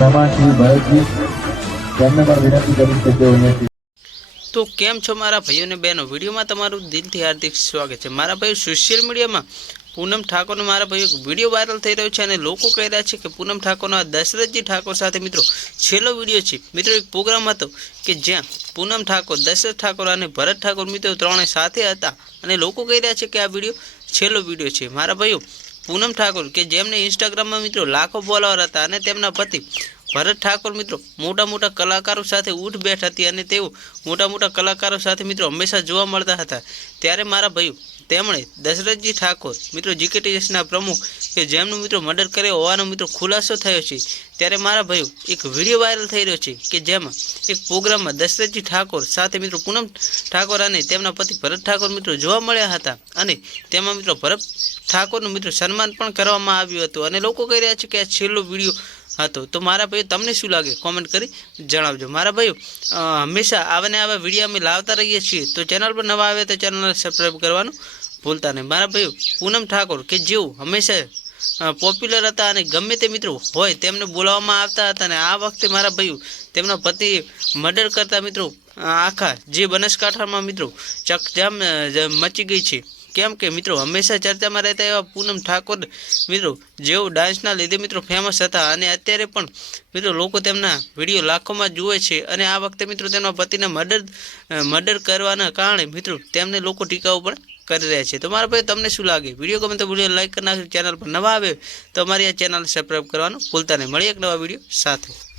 મહેમાન શ્રી ભરતજી તેમને પણ વિનંતી કરી છે કે અહીંયાથી તો કેમ છો મારા ભાઈઓ અને બહેનો, વિડીયોમાં તમારું દિલથી હાર્દિક સ્વાગત છે। મારા ભાઈઓ, સોશિયલ મીડિયામાં પૂનમ ઠાકોરનો મારા ભાઈઓ વિડીયો વાયરલ થઈ રહ્યો છે અને લોકો કહી રહ્યા છે કે પૂનમ ઠાકોરના દશરથજી ઠાકોર સાથે મિત્રો છેલ્લો વિડીયો છે। મિત્રો એક પ્રોગ્રામ હતો કે જ્યાં પૂનમ ઠાકોર, દશરથ ઠાકોર અને ભરત ઠાકોર મિત્રો ત્રણે સાથે હતા અને લોકો કહી રહ્યા છે કે આ વિડીયો છેલ્લો વિડીયો છે। મારા ભાઈઓ, પૂનમ ઠાકોર કે જેમને ઇન્સ્ટાગ્રામમાં મિત્રો લાખો ફોલોવર હતા અને તેમના પતિ ભરત ઠાકોર મિત્રો મોટા મોટા કલાકારો સાથે ઉઠ બેઠ હતી અને તેઓ મોટા મોટા કલાકારો સાથે મિત્રો હંમેશા જોવા મળતા હતા। ત્યારે મારા ભાઈઓ, તેમણે દશરથજી ઠાકોર મિત્રો જીકેટીએસના પ્રમુખ કે જેમનું મિત્રો મર્ડર કર્યો હોવાનો મિત્રો ખુલાસો થયો છે। ત્યારે મારા ભાઈઓ, એક વિડીયો વાયરલ થઈ રહ્યો છે કે જેમાં એક પ્રોગ્રામમાં દશરથજી ઠાકોર સાથે મિત્રો પૂનમ ઠાકોર અને તેમના પતિ ભરત ઠાકોર મિત્રો જોવા મળ્યા હતા અને તેમાં મિત્રો ભરત ઠાકોરનું મિત્રો સન્માન પણ કરવામાં આવ્યું હતું અને લોકો કહી રહ્યા છે કે આ છેલ્લો વિડીયો હતો। તો મારા ભાઈઓ, તમને શું લાગે કોમેન્ટ કરી જણાવજો। મારા ભાઈઓ, હંમેશા આવા ને આવા વિડીયો અમે લાવતા રહીએ છીએ, તો ચેનલ પર નવા આવે તો ચેનલને સબસ્ક્રાઈબ કરવાનું ભૂલતા નહીં। મારા ભાઈઓ, પૂનમ ઠાકોર કે જેઓ હંમેશા પોપ્યુલર હતા અને ગમે તે મિત્રો હોય તેમને બોલાવવામાં આવતા હતા અને આ વખતે મારા ભાઈઓ તેમના પતિ મર્ડર કરતા મિત્રો આખા જે બનાસકાંઠામાં મિત્રો ચકજામ મચી ગઈ છે। કેમ કે મિત્રો હંમેશા ચર્ચામાં રહેતા એવા પૂનમ ઠાકોર મિત્રો જેઓ ડાન્સના લીધે મિત્રો ફેમસ હતા અને અત્યારે પણ મિત્રો લોકો તેમના વિડીયો લાખોમાં જુએ છે અને આ વખતે મિત્રો તેમના પતિને મર્ડર કરવાના કારણે મિત્રો તેમને લોકો ટીકાઓ પણ કરી રહ્યા છે। તો મારા ભાઈ, તમને શું લાગે? વિડીયો ગમે તો વિડીયો લાઈક કરી નાખજો। ચેનલ પર નવા આવે તો અમારી આ ચેનલ સબસ્ક્રાઈબ કરવાનું ભૂલતા નહીં। મળીએ એક નવા વિડીયો સાથે।